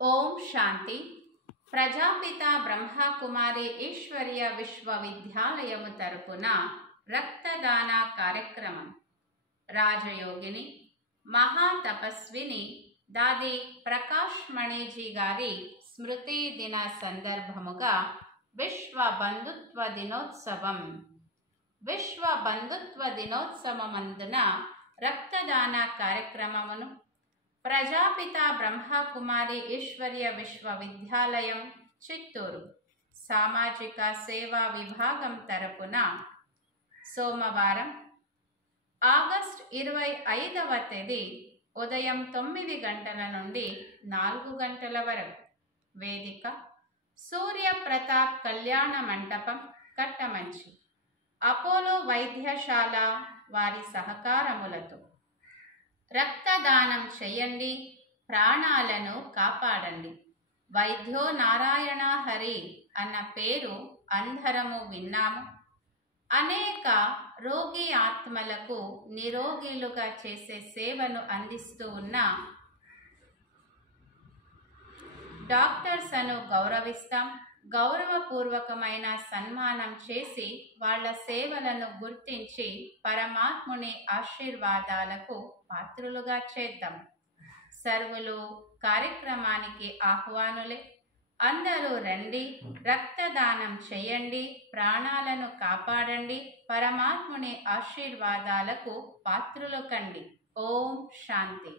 ఓం శాంతి. ప్రజాపిత బ్రహ్మకుమారి ఈశ్వర్య విశ్వవిద్యాలయము తరపున రక్తదాన కార్యక్రమం. రాజయోగిని మహాతపస్విని దాది ప్రకాష్ మణిజీ గారి స్మృతి దిన సందర్భముగా విశ్వ బంధుత్వ దినోత్సవమందున రక్తదాన కార్యక్రమమును ప్రజాపిత బ్రహ్మకుమారి ఈశ్వర్య విశ్వవిద్యాలయం చిత్తూరు సామాజిక సేవా విభాగం తరపున సోమవారం ఆగస్టు 25వ తేదీ ఉదయం 9 గంటల నుండి 4 గంటల వరకు వేదిక సూర్య ప్రతాప్ కళ్యాణ మంటపం, కట్టమంచి, అపోలో వైద్యశాల వారి సహకారములతో రక్తదానం చేయండి, ప్రాణాలను కాపాడండి. వైద్యో నారాయణ హరి అన్న పేరు అందరము విన్నాము. అనేక రోగి ఆత్మలకు నిరోగిలుగా చేసే సేవను అందిస్తూ ఉన్న డాక్టర్స్ అను గౌరవిస్తాం. గౌరవపూర్వకమైన సన్మానం చేసి వాళ్ళ సేవలను గుర్తించి పరమాత్ముని ఆశీర్వాదాలకు పాత్రులుగా చేద్దాం. సర్వులు కార్యక్రమానికి ఆహ్వానులే. అందరూ రండి, రక్తదానం చేయండి, ప్రాణాలను కాపాడండి, పరమాత్ముని ఆశీర్వాదాలకు పాత్రులు కండి. ఓం శాంతి.